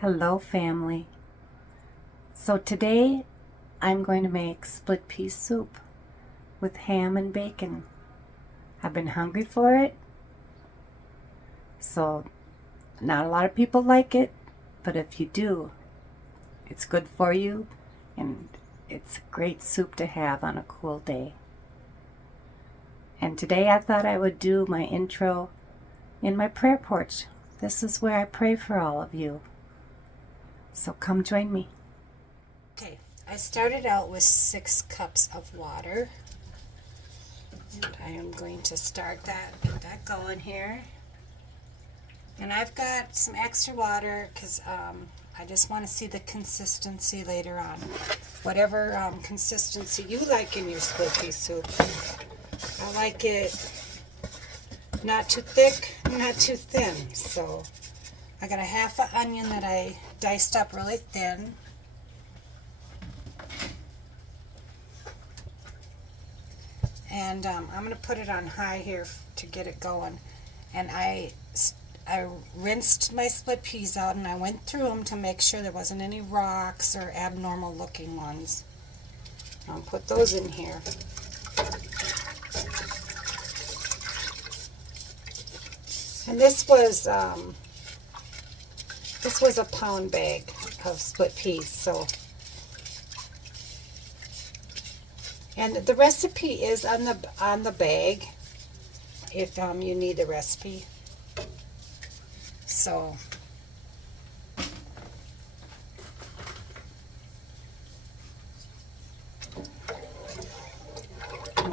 Hello family. So today I'm going to make split pea soup with ham and bacon. I've been hungry for it. So not a lot of people like it, but if you do, it's good for you and it's a great soup to have on a cool day. And today I thought I would do my intro in my prayer porch. This is where I pray for all of you. So come join me. Okay, I started out with 6 cups of water. And I am going to get that going here. And I've got some extra water because I just want to see the consistency later on. Whatever consistency you like in your split pea soup. I like it not too thick, not too thin. So I got a half an onion that I diced up really thin. And I'm going to put it on high here to get it going. And I rinsed my split peas out and I went through them to make sure there wasn't any rocks or abnormal looking ones. I'll put those in here. And this was a pound bag of split peas, so. And the recipe is on the bag if you need the recipe. So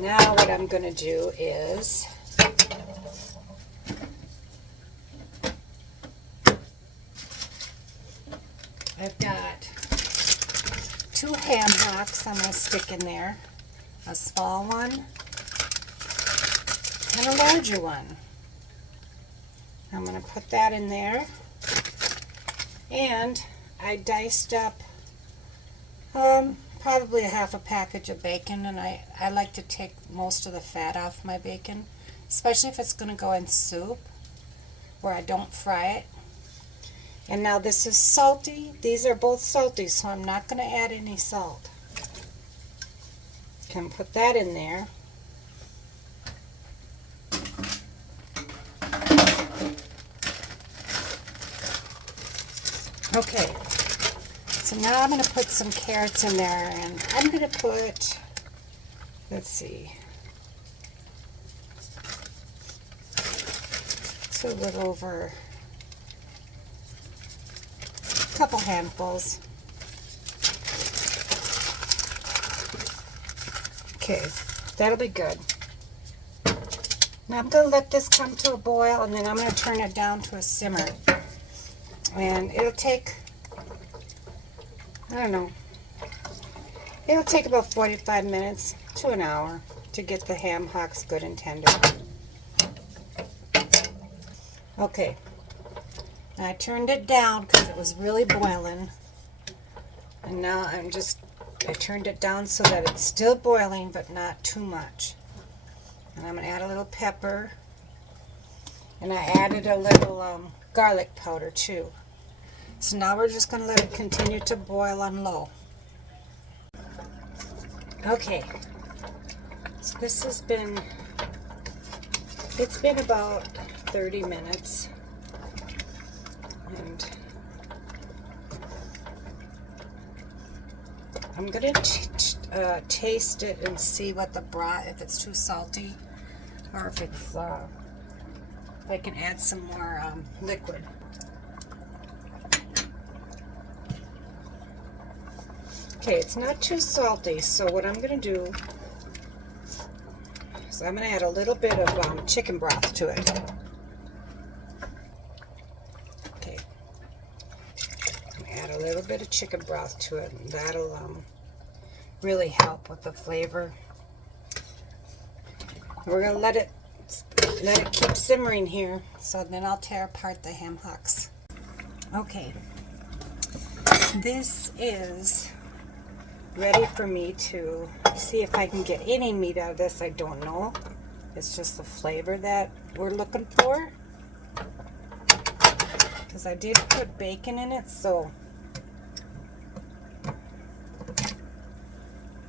now what I'm going to do is I've got 2 ham hocks I'm going to stick in there. A small one and a larger one. I'm going to put that in there. And I diced up probably a half a package of bacon, and I like to take most of the fat off my bacon, especially if it's going to go in soup where I don't fry it. And now this is salty. These are both salty, so I'm not going to add any salt. Can put that in there. Okay, so now I'm going to put some carrots in there, and I'm going to put, let's see, it's a little over a couple handfuls. Okay, that'll be good. Now I'm going to let this come to a boil, and then I'm going to turn it down to a simmer. And it'll take, I don't know, it'll take about 45 minutes to an hour to get the ham hocks good and tender. Okay, now I turned it down because it was really boiling. And now I turned it down so that it's still boiling, but not too much. And I'm going to add a little pepper. And I added a little garlic powder too. So now we're just going to let it continue to boil on low. Okay. So it's been about 30 minutes. And I'm going to taste it and see what the broth, if it's too salty or if it's, I can add some more liquid. Okay, it's not too salty, so what I'm going to do is I'm going to add a little bit of chicken broth to it. Okay, add a little bit of chicken broth to it, and that'll really help with the flavor. We're going to let it keep simmering here, so then I'll tear apart the ham hocks. Okay, this is ready for me to see if I can get any meat out of this. I don't know. It's just the flavor that we're looking for. because I did put bacon in it, so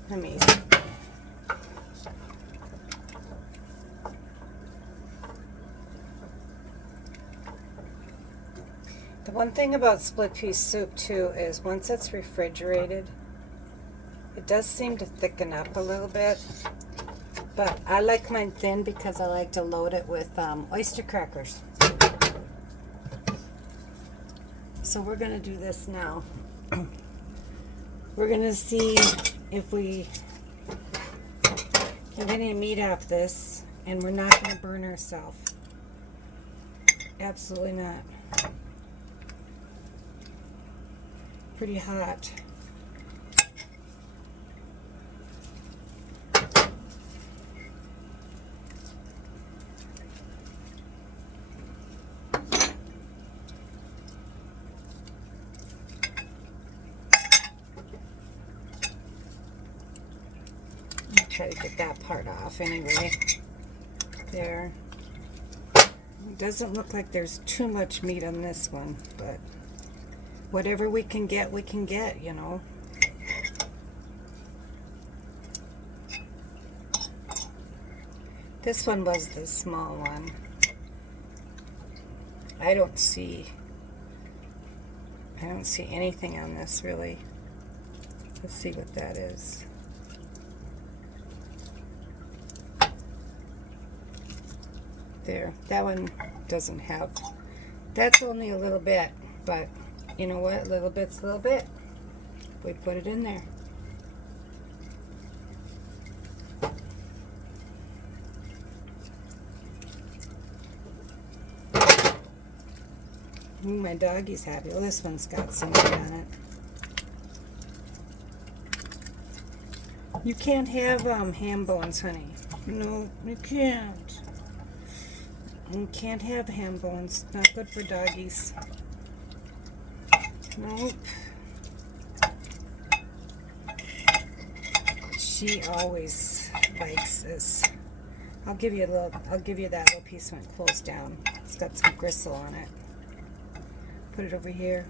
let me. The one thing about split pea soup too is once it's refrigerated, it does seem to thicken up a little bit. But I like mine thin because I like to load it with oyster crackers. So we're going to do this now. We're going to see if we can get any meat off this, and we're not going to burn ourselves. Absolutely not. Pretty hot. Try to get that part off anyway. There. It doesn't look like there's too much meat on this one, but whatever we can get, you know. This one was the small one. I don't see anything on this really. Let's see what that is. There, that one doesn't have, that's only a little bit, but you know what, a little bit's a little bit. We put it in there. Ooh, my doggy's happy. Well, this one's got some meat on it. You can't have ham bones, honey. No, you can't. You can't have ham bones. Not good for doggies. Nope. She always likes this. I'll give you that little piece when it cools down. It's got some gristle on it. Put it over here.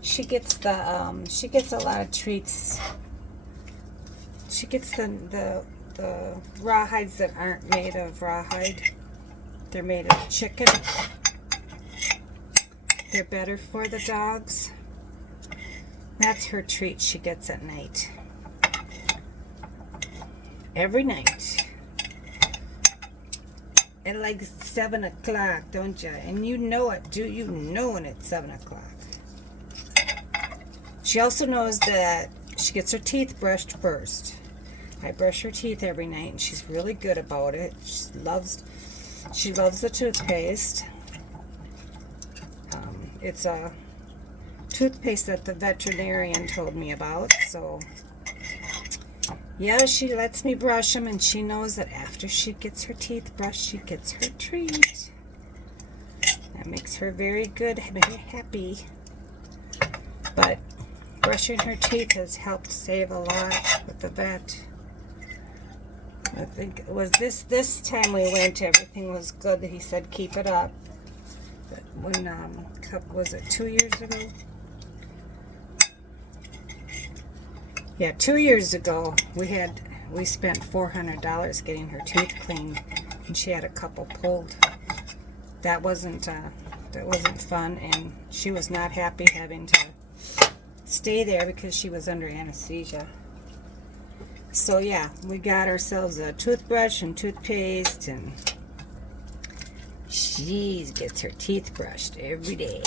She gets a lot of treats. She gets the rawhides that aren't made of rawhide. They're made of chicken. They're better for the dogs. That's her treat she gets at night. Every night. At like 7 o'clock, don't you? And you know it. Do you know when it's 7 o'clock? She also knows that she gets her teeth brushed first. I brush her teeth every night, and she's really good about it. She loves the toothpaste. It's a toothpaste that the veterinarian told me about. So, yeah, she lets me brush them, and she knows that after she gets her teeth brushed, she gets her treat. That makes her very good, very happy. But brushing her teeth has helped save a lot with the vet. I think it was this time we went, everything was good. He said keep it up. But when was it 2 years ago? Yeah, 2 years ago we spent $400 getting her teeth cleaned, and she had a couple pulled. That wasn't fun, and she was not happy having to stay there because she was under anesthesia. So yeah, we got ourselves a toothbrush and toothpaste, and she gets her teeth brushed every day.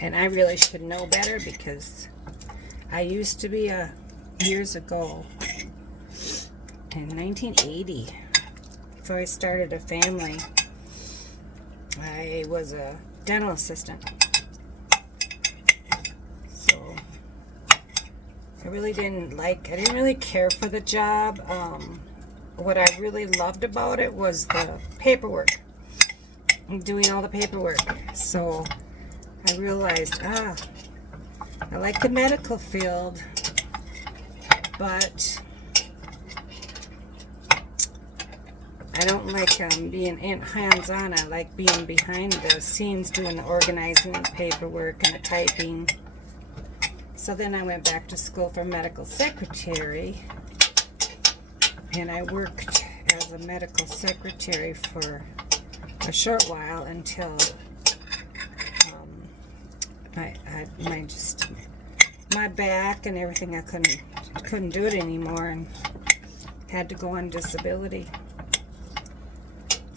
And I really should know better because I used to be years ago, in 1980, before I started a family, I was a dental assistant. I didn't really care for the job. What I really loved about it was the paperwork, doing all the paperwork. So I realized, I like the medical field, but I don't like being hands-on. I like being behind the scenes doing the organizing and paperwork and the typing. So then I went back to school for medical secretary, and I worked as a medical secretary for a short while until my back and everything, I couldn't do it anymore and had to go on disability.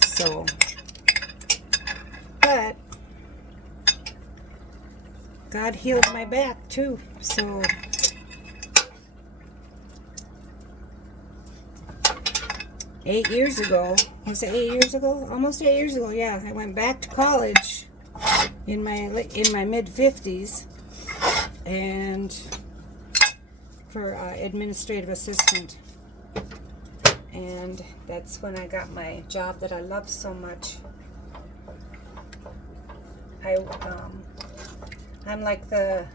So, but God healed my back too. So was it 8 years ago? Almost 8 years ago, yeah. I went back to college in my mid-50s and for administrative assistant. And that's when I got my job that I love so much. I'm like the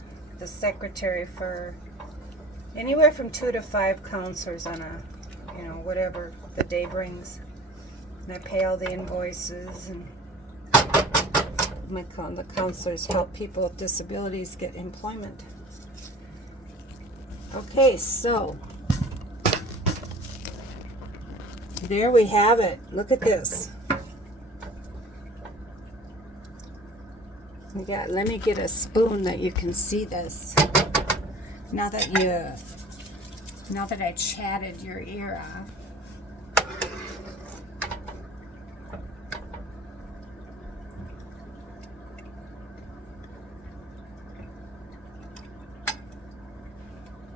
secretary for anywhere from 2 to 5 counselors on a, whatever the day brings. And I pay all the invoices, and the counselors help people with disabilities get employment. Okay, so there we have it. Look at this. Let me get a spoon that you can see this. Now that I chatted your ear off.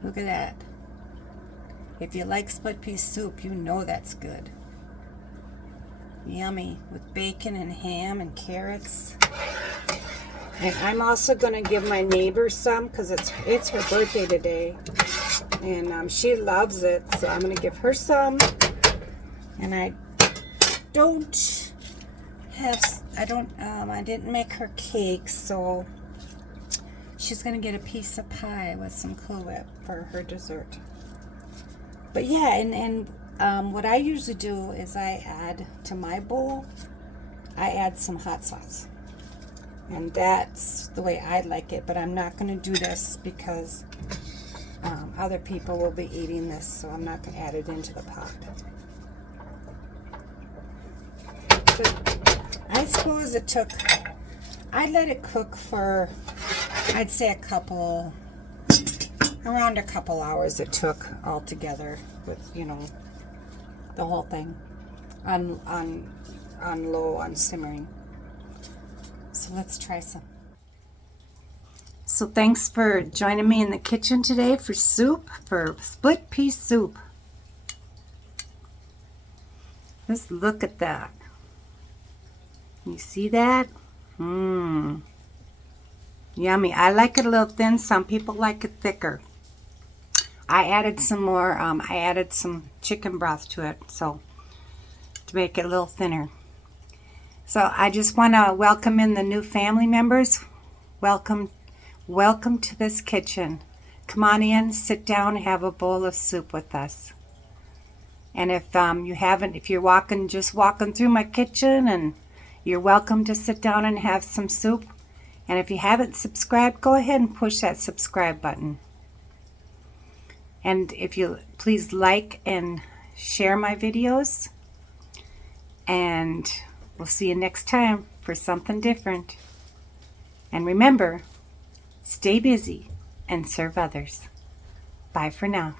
Look at that. If you like split pea soup, you know that's good. Yummy, with bacon and ham and carrots. And I'm also going to give my neighbor some because it's her birthday today. And she loves it, so I'm going to give her some. And I didn't make her cake, so she's going to get a piece of pie with some Cool Whip for her dessert. But yeah, and what I usually do is I add to my bowl, I add some hot sauce. And that's the way I like it, but I'm not going to do this because other people will be eating this, so I'm not going to add it into the pot. But I suppose I let it cook for, I'd say around a couple hours it took altogether with, the whole thing on low, on simmering. So let's try some. So thanks for joining me in the kitchen today for split pea soup. Just look at that. You see that? Yummy. I like it a little thin. Some people like it thicker. I added some more. I added some chicken broth to it, so to make it a little thinner. So I just want to welcome in the new family members. Welcome to this kitchen. Come on in, sit down, and have a bowl of soup with us. And if you're just walking through my kitchen, and you're welcome to sit down and have some soup. And if you haven't subscribed, go ahead and push that subscribe button. And if you please like and share my videos. And we'll see you next time for something different. And remember, stay busy and serve others. Bye for now.